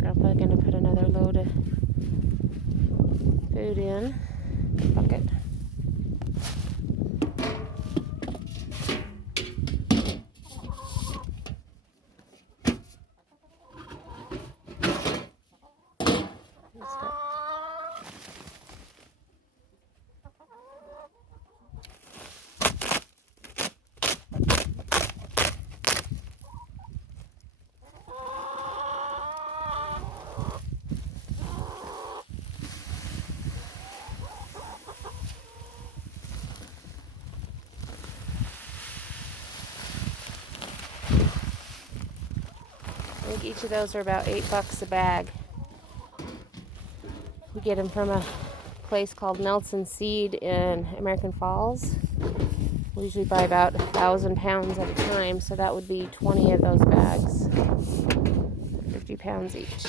Grandpa's gonna put another load of food in the bucket. I think each of those are about $8 a bag. We get them from a place called Nelson Seed in American Falls. We usually buy about 1,000 pounds at a time, so that would be 20 of those bags, 50 pounds each.